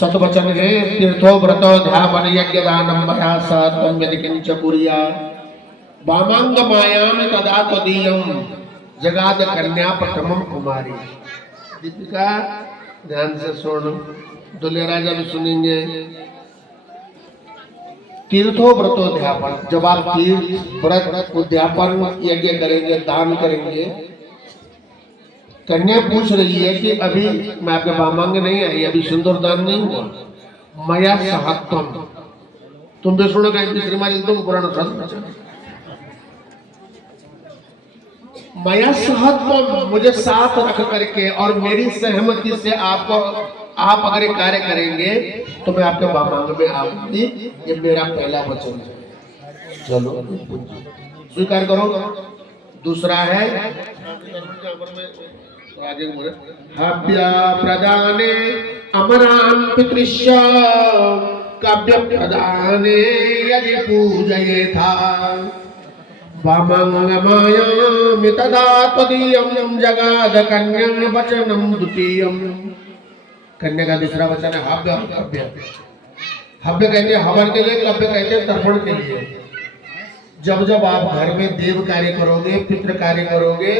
सतवचन है तीर्थो व्रतो ध्यान यज्ञ दानम मया सात्वम यदि किंच कुरिया वामांग मायाम तदा तदीयम जगाद कन्या प्रथमम कुमारी। दीपिका ध्यान से सुनो, दुल्हे राजा भी सुनेंगे। तीर्थो व्रतोध्यापन, जब आप तीर्थ व्रत उद्यापन यज्ञ करेंगे, दान करेंगे, कन्या पूछ रही है कि अभी मैं आपके वामांग नहीं आई, अभी सिंदूर दान नहीं हुआ। मया सहत्वम, तुम भी सुनो कहीं श्रीमान तुम पुराण मया सहत्वम, मुझे साथ रख करके और मेरी सहमति से आपको आप अगर एक कार्य करेंगे तो मैं आपके वामांग में आऊंगी। ये मेरा पहला वचन है, चलो स्वीकार करो। दूसरा है हव्या प्रदाने अमरान पितृश्य काव्य प्रदाने यदि पूजये था वामांगमायामि तदा त्वदीयं जगाद कन्या वचनं द्वितीयं। कन्या का दूसरा वचन है हव्य। हव्य हव्य कहते हैं हवन के लिए, कव्य कहते हैं तर्पण के लिए। जब जब आप घर में देव कार्य करोगे, पितृ कार्य करोगे,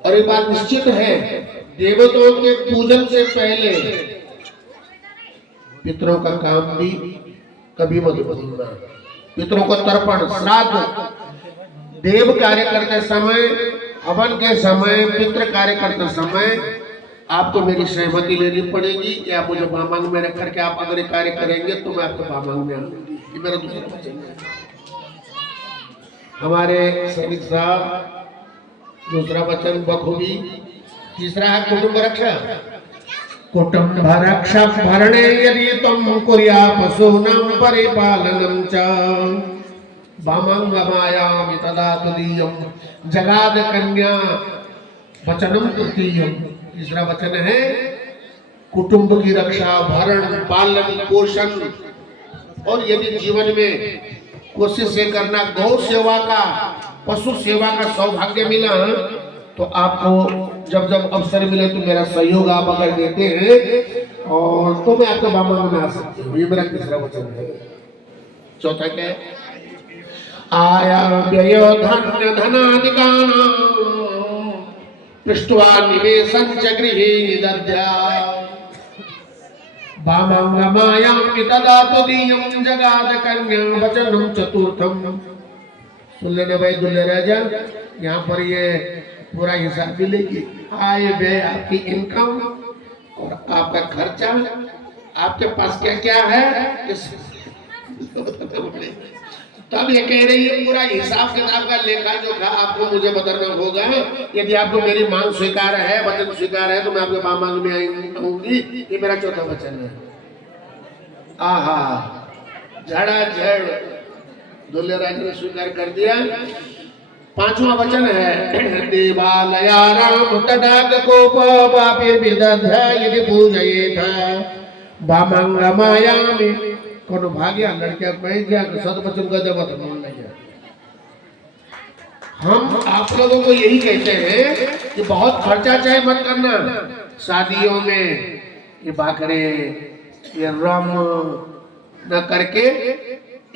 और एक बात निश्चित है, देवताओं के पूजन से पहले पितरों का काम भी कभी मत भूलना। पितरों को तर्पण, श्राद्ध, देव कार्य करते समय, हवन के समय, पितृ कार्य करते समय आपको मेरी सहमति लेनी पड़ेगी कि आप मुझे वामांग में रख करके आप अगर कार्य करेंगे तो मैं आपको वामांग में आऊंगी। ये मेरा दूसरा वचन है। हमारे सैनिक साहब दूसरा वचन बखूबी। तीसरा है कुटुंब रक्षा। कुटुंब रक्षा भरणे यदि तुम कुर्या पशूनां परिपालनं च वामांगमायामि तदा तदीयं जगाद कन्या वचनं तृतीयं। तीसरा वचन है कुटुंब की रक्षा, भरण पालन पोषण, और यदि जीवन में कोशिश से करना, गौ सेवा का, पशु सेवा का सौभाग्य मिला तो आपको जब जब अवसर मिले तो मेरा सहयोग आप अगर देते हैं और तो मैं आपके वामांग में आ सकती हूँ। ये मेरा तीसरा वचन है। चौथा क्या है? आया व्ययो धन्य धनादिकानां पृष्ट्वा निवेशं च गृहे निदध्या वामांगमायामि तदा त्वदीयं जगाद कन्या वचनं चतुर्थम। सुन लेना भाई दुल्हे राजा, यहाँ पर ये पूरा हिसाब मिलेगी, आय व्यय, आपकी इनकम और आपका खर्चा, आपके पास क्या क्या है। तब ये कह रही है पूरा हिसाब किताब का लेखा जोखा आपको मुझे बताना होगा। यदि आपको मेरी मांग स्वीकार है, वचन स्वीकार है, तो मैं आपके वामांग में आऊंगी। ये मेरा चौथा वचन है। आहा, झड़ाझड़ दुल्हे राजा ने स्वीकार कर दिया। पांचवा वचन है देवालयानां तडाग कोप वापि विदध्या यदि पूजयेत वामांगमायामि। कोनो भाग्या लड़कियां कहीं गया सदवचन का देवा तो मान नहीं गया। हम आप लोगों को यही कहते हैं कि बहुत खर्चा चाहे मत करना शादियों में, ये बाकरे, ये रम न करके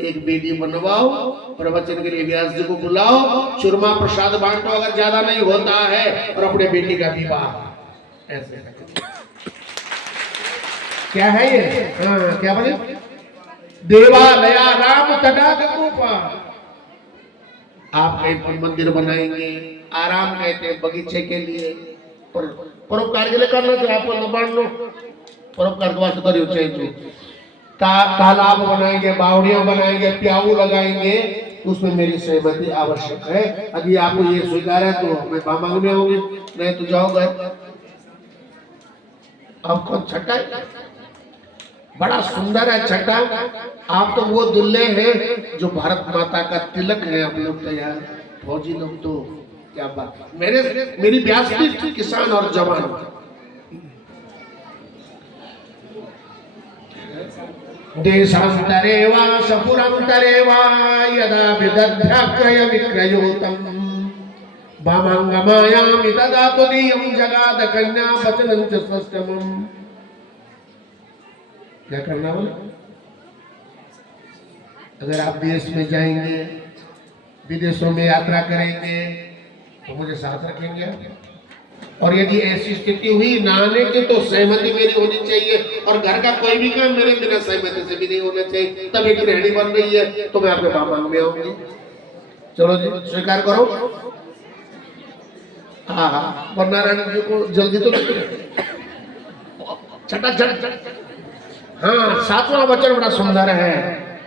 एक बेटी बनवाओ, प्रवचन के लिए व्यास जी को बुलाओ, चूरमा प्रसाद बांटो अगर ज्यादा नहीं होता है, और अपने बेटी का विवाह ऐसे। क्या है ये? हाँ, क्या बोले? देवालया राम तडाग कोपा। आप कहीं पर मंदिर बनाएंगे, आराम कहते हैं बगीचे के लिए, परोपकार के लिए करना चाहिए। आपको बांट लो, परोपकार के वास्ते करियो चाहिए। तालाब बनाएंगे, बावड़ियां बनाएंगे, प्याऊ लगाएंगे, उसमें मेरी सहमति आवश्यक है। यदि आपको ये स्वीकार है तो मैं वामांग में होंगे, नहीं तो जाओगे। अब कौन छठा? बड़ा सुंदर है छठा। आप तो वो दुल्हे हैं जो भारत माता का तिलक है। आप लोग तो यार फौजी लोग तो क्या बात। मेरी ब्यास भी किसान और जवान। देशांतरे वा सपुरांतरे वा यदा विदध्या क्रय विक्रयोतम वामांगमायामि तदा त्वदीयं जगाद कन्या वचनं च स्पष्टम्। क्या करना बोले? अगर आप देश में जाएंगे, विदेशों में यात्रा करेंगे, तो मुझे साथ रखेंगे आप? और यदि ऐसी स्थिति हुई नहाने की तो सहमति मेरी होनी चाहिए, और घर का कोई भी काम मेरे बिना सहमति से भी नहीं होना चाहिए। तब एक गृहिणी बन रही है तो मैं आपके बामांग में आऊंगी। चलो जी, स्वीकार करो। हाँ हाँ, और नारायण जी को जल्दी तो छटाछट। हाँ, सातवां वचन बड़ा सुंदर है,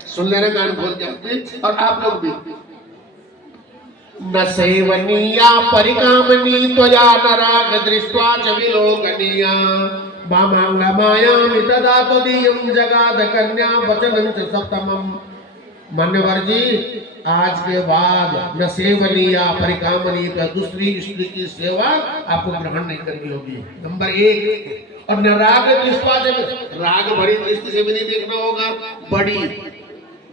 सुन लेना, कान खोल जाते। और आप लोग भी, न सेवनीया परिकामनी त्वया नराग दृष्ट्वा च विलोकनीया वामांगमायामि तदा त्वदीयं जगाद कन्या वचनं च सप्तमम्। मान्यवर जी, आज के बाद न सेवनीया परिकामनी, तो दूसरी स्त्री की सेवा आपको ग्रहण नहीं करनी होगी, नंबर 1। और न राग दृष्ट्वा, राग भरी दृष्टि से भी नहीं देखना होगा। बड़ी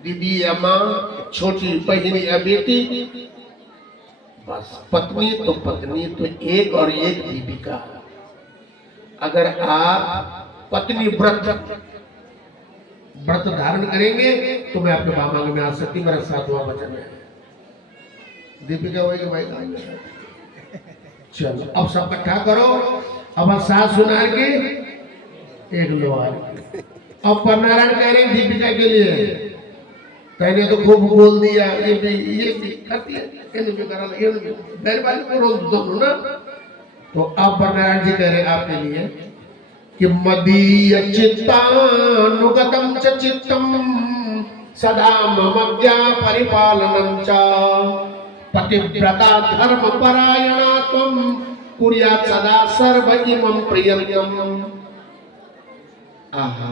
दीदी या माँ, छोटी बहन या बेटी, बस पत्नी तो पत्नी, तो एक और एक दीपिका। अगर आप पत्नी व्रत धारण करेंगे तो मैं आपके बामांग में आ सकती, मेरा 7वां वचन है। दीपिका वही के भाई काम। चलो अब सब इकट्ठा करो। अब सास सुनार के एक लोहार की। अब परनारायण कह रहे हैं दीपिका के लिए, कहने तो खूब बोल दिया, ये भी करती है, ये भी करा, ये भी मेहरबानी करो दोनों ना। तो अब परनारायण जी कह रहे हैं आपके लिए कि मदीय चित्तानुगतं च चित्तं सदा ममज्ञा परिपालनं च पतिव्रता धर्मपरायणा त्वं कुर्यात् सदा सर्व इमं प्रियम्। आहा,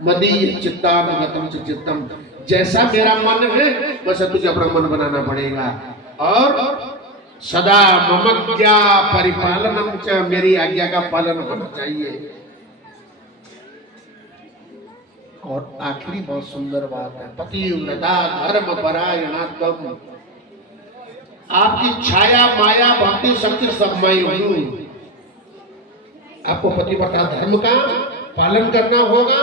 मदीय चित्तानुगतं च चित्तं, जैसा मेरा मन है वैसा तुझे अपना मन बनाना पड़ेगा। और सदा ममज्ञा परिपालनम च, मेरी आज्ञा का पालन होना चाहिए। और आखिरी बहुत सुंदर बात है, पतिव्रता धर्म परायणात्म, आपकी छाया माया भक्ति शक्ति सब मैं हूं। आपको पतिव्रता धर्म का पालन करना होगा।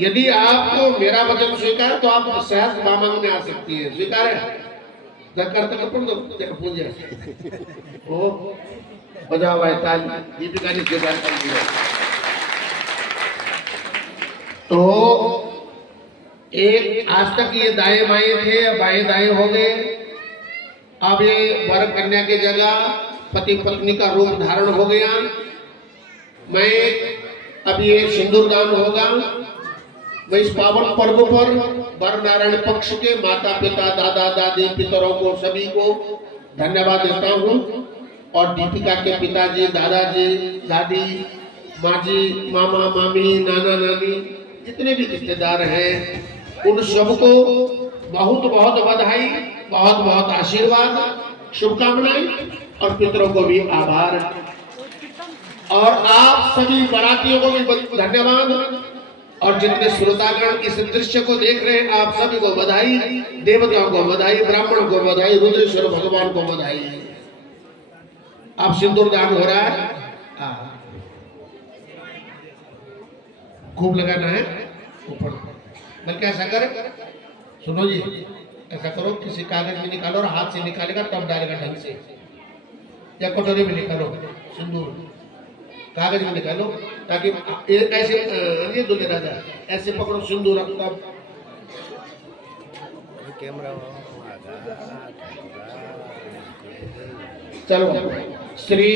यदि आपको मेरा वचन स्वीकार तो आप सहज बामांग में आ सकती है। स्वीकार है? पूजा ओ बजाओ ताली, दीपिका ने स्वीकार कर दिया। तो एक आज तक ये दाएं बाएं थे, अब बाएं दाएं हो गए। अब ये वर कन्या की जगह पति पत्नी का रूप धारण हो गया। मैं अब ये सिंदूर दान होगा। मैं इस पावन पर्व पर वर नारायण पक्ष के माता पिता दादा दादी पितरों को सभी को धन्यवाद देता हूँ। और दीपिका के पिताजी दादाजी दादी माँ जी मामा मामी नाना नानी जितने भी रिश्तेदार हैं उन सबको बहुत बहुत बधाई, बहुत बहुत आशीर्वाद, शुभकामनाएं, और पितरों को भी आभार। और आप सभी बारातियों को भी धन्यवाद। और जितने श्रोतागण इस दृश्य को देख रहे हैं आप सभी को बधाई, देवताओं को बधाई, ब्राह्मण को बधाई, रुद्रेश्वर भगवान को बधाई। आप सिंदूर दान हो रहा है, खूब लगाना है ऊपर। बल्कि ऐसा कर, सुनो जी, ऐसा करो, किसी कागज में निकालो और हाथ से निकालेगा तब डालेगा ढंग से, या कटोरी में निकालो सिंदूर, कागज में निकालो, ताकि ऐसे ये दूल्हे राजा ऐसे पकड़ो सिंदूर तब। चलो श्री